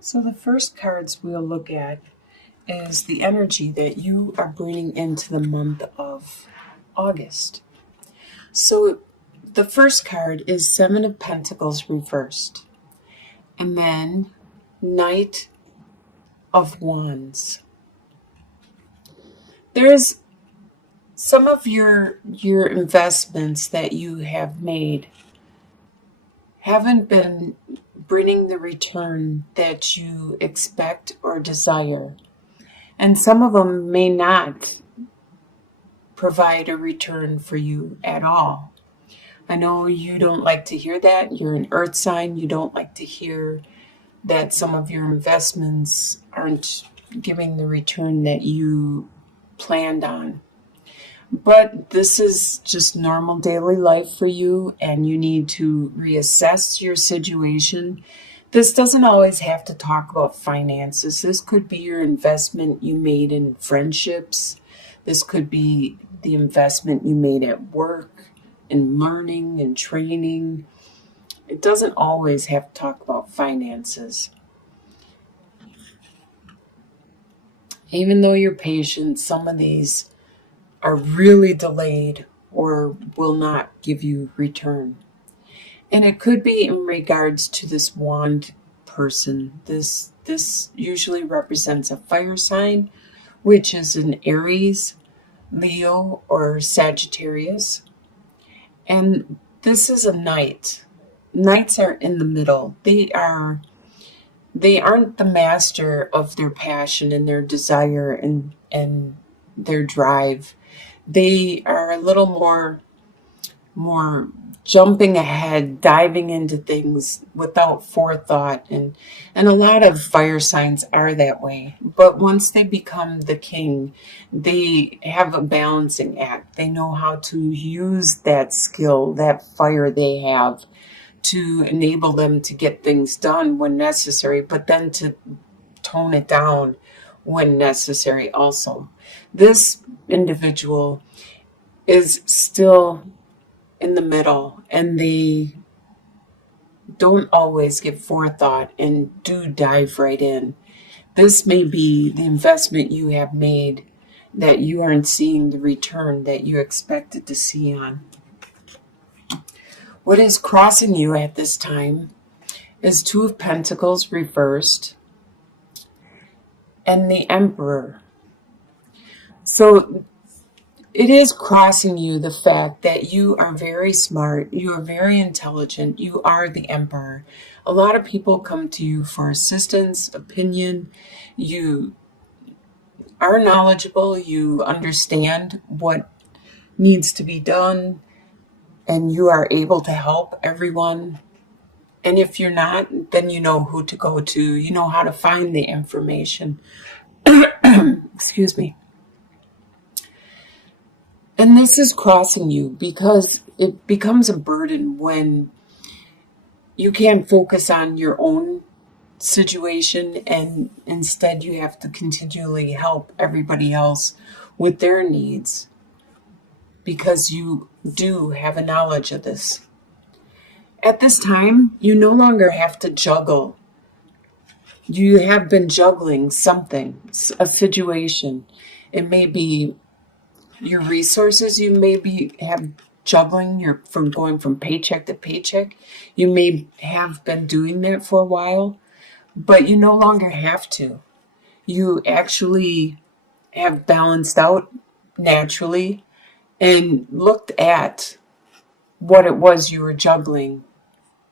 So the first cards we'll look at is the energy that you are bringing into the month of August. So the first card is Seven of Pentacles reversed, and then Knight of Wands. There's some of your investments that you have made haven't been bringing the return that you expect or desire. And some of them may not provide a return for you at all. I know you don't like to hear that. You're an earth sign. You don't like to hear that some of your investments aren't giving the return that you planned on. But this is just normal daily life for you, and you need to reassess your situation. This doesn't always have to talk about finances. This could be your investment you made in friendships. This could be the investment you made at work, in learning and training. It doesn't always have to talk about finances. Even though you're patient, some of these are really delayed or will not give you return. And it could be in regards to this wand person. This usually represents a fire sign, which is an Aries, Leo, or Sagittarius. And this is a knight. Knights are in the middle. They aren't the master of their passion and their desire and their drive. They are a little more jumping ahead, diving into things without forethought, and a lot of fire signs are that way. But once they become the king, they have a balancing act. They know how to use that skill, that fire they have, to enable them to get things done when necessary, but then to tone it down when necessary also. This individual is still in the middle, and they don't always give forethought and do dive right in. This may be the investment you have made that you aren't seeing the return that you expected to see on. What is crossing you at this time is Two of Pentacles reversed and the Emperor. So it is crossing you the fact that you are very smart, you are very intelligent, you are the Emperor. A lot of people come to you for assistance, opinion. You are knowledgeable, you understand what needs to be done, and you are able to help everyone. And if you're not, then you know who to go to. You know how to find the information. Excuse me. And this is crossing you because it becomes a burden when you can't focus on your own situation, and instead you have to continually help everybody else with their needs because you do have a knowledge of this. At this time, you no longer have to juggle. You have been juggling something, a situation. It may be your resources. You may have juggling from going from paycheck to paycheck. You may have been doing that for a while, but you no longer have to. You actually have balanced out naturally and looked at what it was you were juggling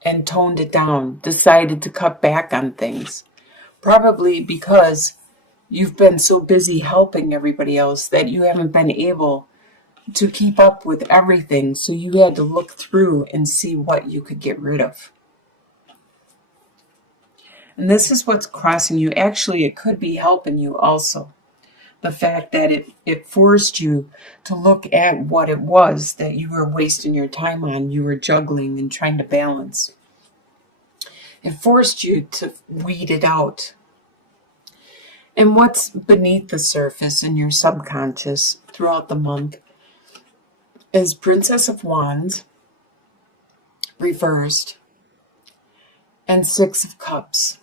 and toned it down, decided to cut back on things. Probably because you've been so busy helping everybody else that you haven't been able to keep up with everything. So you had to look through and see what you could get rid of. And this is what's crossing you. Actually, it could be helping you also. The fact that it forced you to look at what it was that you were wasting your time on, you were juggling and trying to balance. It forced you to weed it out. And what's beneath the surface in your subconscious throughout the month is Princess of Wands reversed and Six of Cups.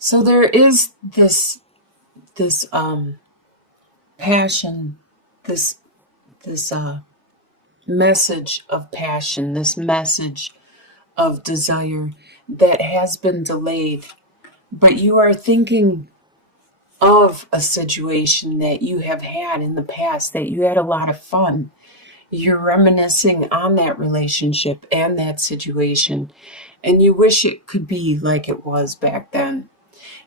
So there is this passion, this this message of passion, this message of desire that has been delayed, but you are thinking of a situation that you have had in the past, that you had a lot of fun. You're reminiscing on that relationship and that situation, and you wish it could be like it was back then.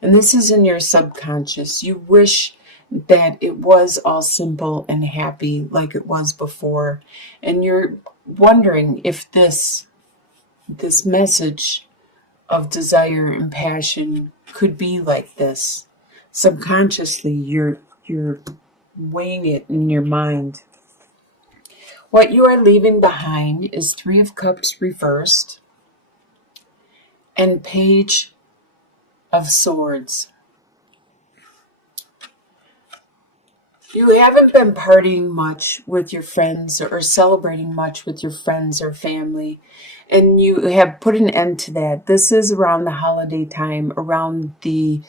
And this is in your subconscious. You wish that it was all simple and happy like it was before. And you're wondering if this message of desire and passion could be like this. Subconsciously, you're weighing it in your mind. What you are leaving behind is Three of Cups reversed and Page of Swords. You haven't been partying much with your friends or celebrating much with your friends or family, and you have put an end to that. This is around the holiday time, around the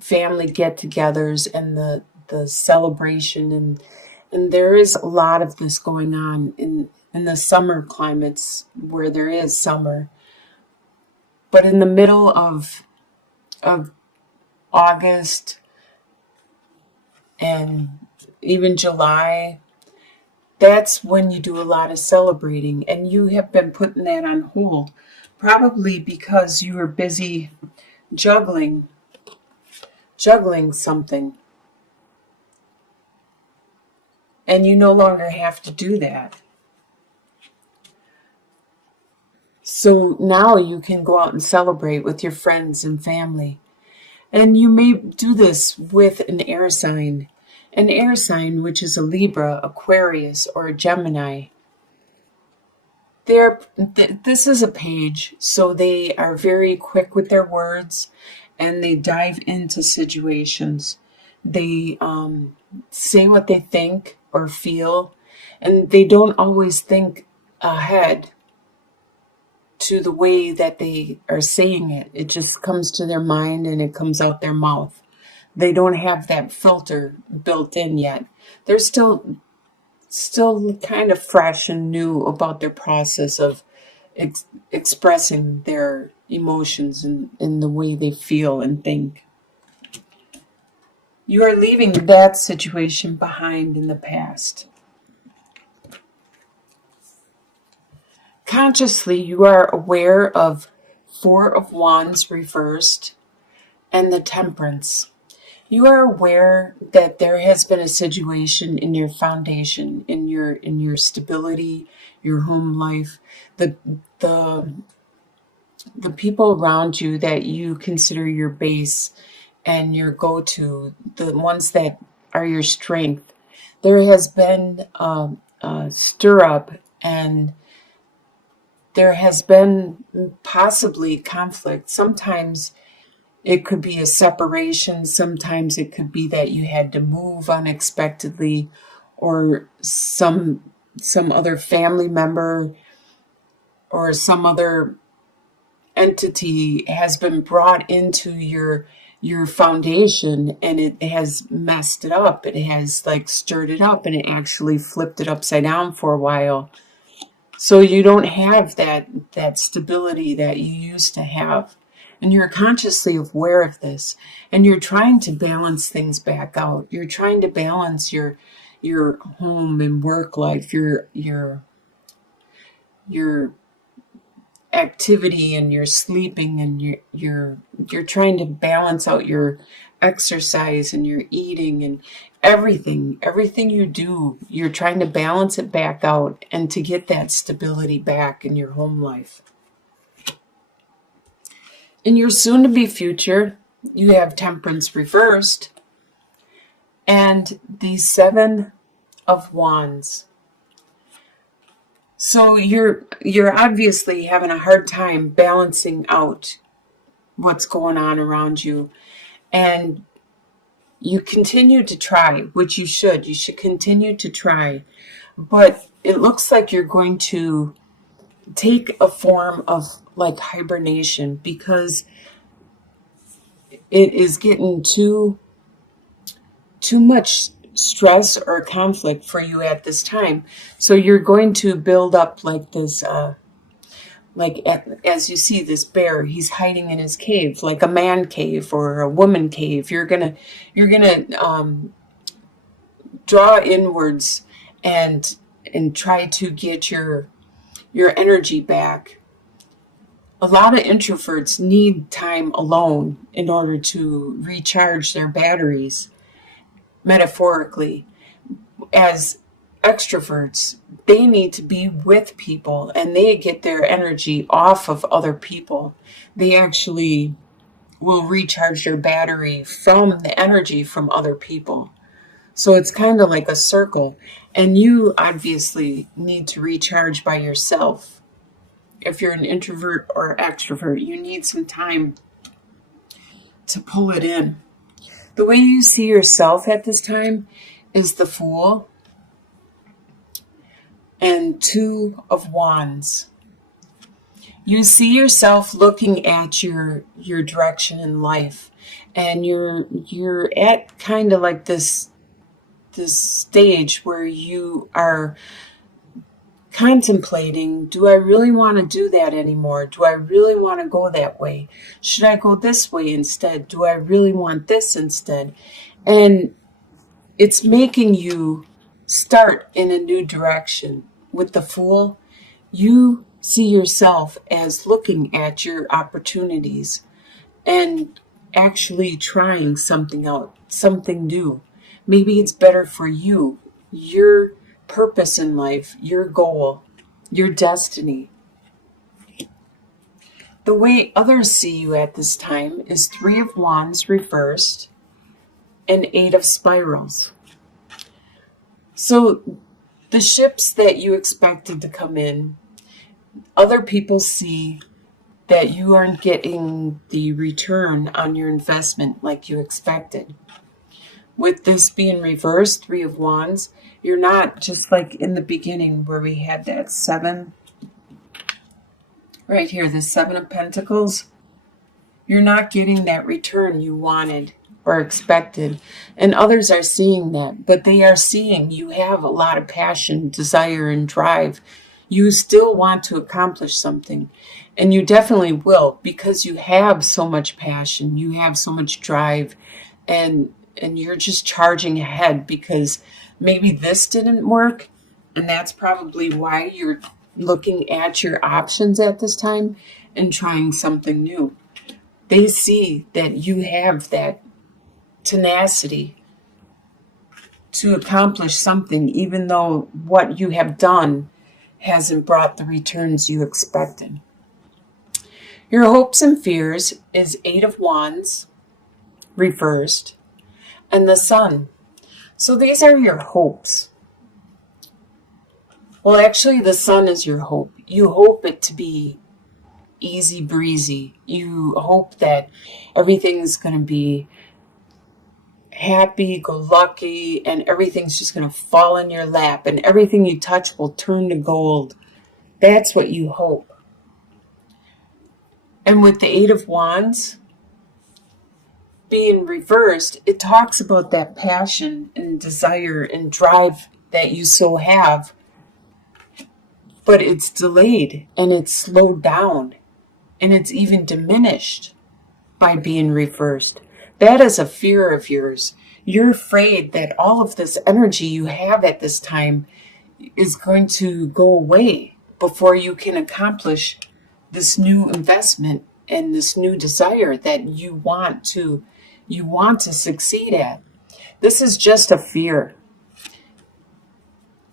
family get-togethers and the celebration, and there is a lot of this going on in the summer climates where there is summer. But in the middle of August and even July, that's when you do a lot of celebrating, and you have been putting that on hold, probably because you were busy juggling something, and you no longer have to do that. So now you can go out and celebrate with your friends and family. And you may do this with an air sign. An air sign, which is a Libra, Aquarius, or a Gemini. This is a page, so they are very quick with their words, and they dive into situations. They say what they think or feel, and they don't always think ahead to the way that they are saying it. It just comes to their mind and it comes out their mouth. They don't have that filter built in yet. They're still kind of fresh and new about their process of expressing their emotions in the way they feel and think. You are leaving that situation behind in the past. Consciously, you are aware of Four of Wands reversed and the Temperance. You are aware that there has been a situation in your foundation, in your stability, your home life, the people around you that you consider your base and your go-to, the ones that are your strength. There has been a stir up, and there has been possibly conflict. Sometimes it could be a separation. Sometimes it could be that you had to move unexpectedly, or some other family member or some other entity has been brought into your foundation, and it has messed it up. It has like stirred it up, and it actually flipped it upside down for a while. So you don't have that stability that you used to have. And you're consciously aware of this, and you're trying to balance things back out. You're trying to balance your home and work life, your activity and your sleeping, and you're trying to balance out your exercise and your eating and everything you do. You're trying to balance it back out and to get that stability back in your home life. In your soon-to-be future, you have Temperance reversed and the Seven of Wands. So you're obviously having a hard time balancing out what's going on around you, and you continue to try, which you should. You should continue to try, but it looks like you're going to take a form of like hibernation, because it is getting too much stress or conflict for you at this time. So you're going to build up like this, as you see this bear, he's hiding in his cave, like a man cave or a woman cave. You're gonna draw inwards and try to get your energy back. A lot of introverts need time alone in order to recharge their batteries, metaphorically. As extroverts, they need to be with people and they get their energy off of other people. They actually will recharge their battery from the energy from other people. So it's kind of like a circle. And you obviously need to recharge by yourself. If you're an introvert or extrovert, you need some time to pull it in. The way you see yourself at this time is the Fool and Two of Wands. You see yourself looking at your direction in life, and you're at kind of like this stage where you are contemplating, do I really want to do that anymore? Do I really want to go that way? Should I go this way instead? Do I really want this instead? And it's making you start in a new direction. With the Fool, you see yourself as looking at your opportunities and actually trying something out, something new. Maybe it's better for you, your purpose in life, your goal, your destiny. The way others see you at this time is Three of Wands reversed and Eight of Spirals. So the ships that you expected to come in, other people see that you aren't getting the return on your investment like you expected. With this being reversed, Three of Wands, you're not just like in the beginning where we had that seven, right here, the Seven of Pentacles. You're not getting that return you wanted or expected. And others are seeing that, but they are seeing you have a lot of passion, desire, and drive. You still want to accomplish something. And you definitely will, because you have so much passion, you have so much drive, and you're just charging ahead because maybe this didn't work, and that's probably why you're looking at your options at this time and trying something new. They see that you have that tenacity to accomplish something, even though what you have done hasn't brought the returns you expected. Your hopes and fears is Eight of Wands reversed and the Sun. So these are your hopes. Well, actually, the Sun is your hope. You hope it to be easy breezy. You hope that everything's going to be happy-go-lucky and everything's just going to fall in your lap and everything you touch will turn to gold. That's what you hope. And with the Eight of Wands being reversed, it talks about that passion and desire and drive that you so have, but it's delayed and it's slowed down and it's even diminished by being reversed. That is a fear of yours. You're afraid that all of this energy you have at this time is going to go away before you can accomplish this new investment and this new desire that you want to succeed at. This is just a fear.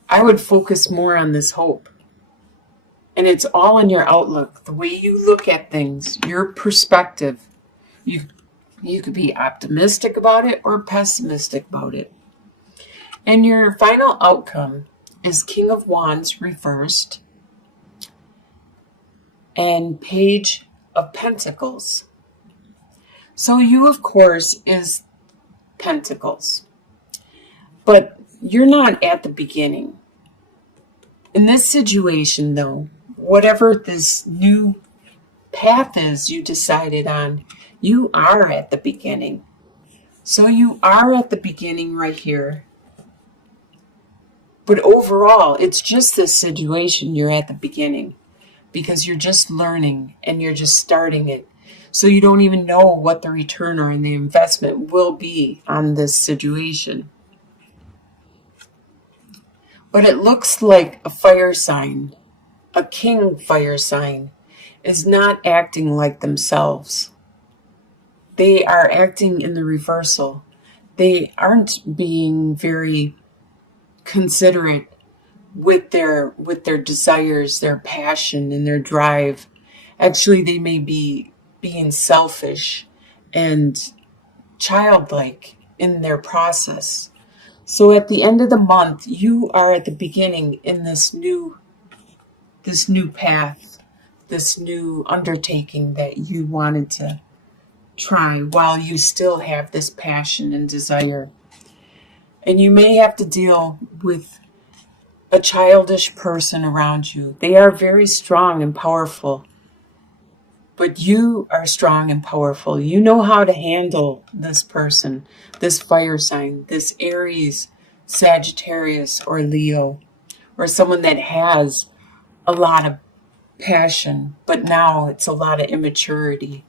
I would focus more on this hope. And it's all in your outlook, the way you look at things, your perspective. You could be optimistic about it or pessimistic about it. And your final outcome is King of Wands reversed and Page of Pentacles. So you, of course, is Pentacles. But you're not at the beginning. In this situation, though, whatever this new path is you decided on, You are at the beginning. So you are at the beginning right here. But overall, it's just this situation you're at the beginning because you're just learning and you're just starting it. So you don't even know what the return or the investment will be on this situation. But it looks like a fire sign, a king fire sign, is not acting like themselves. They are acting in the reversal. They aren't being very considerate with their desires, their passion, and their drive. Actually, they may be being selfish and childlike in their process. So at the end of the month, you are at the beginning in this new path, this new undertaking that you wanted to try while you still have this passion and desire. And you may have to deal with a childish person around you. They are very strong and powerful, but you are strong and powerful. You know how to handle this person, this fire sign, this Aries, Sagittarius, or Leo, or someone that has a lot of passion, but now it's a lot of immaturity.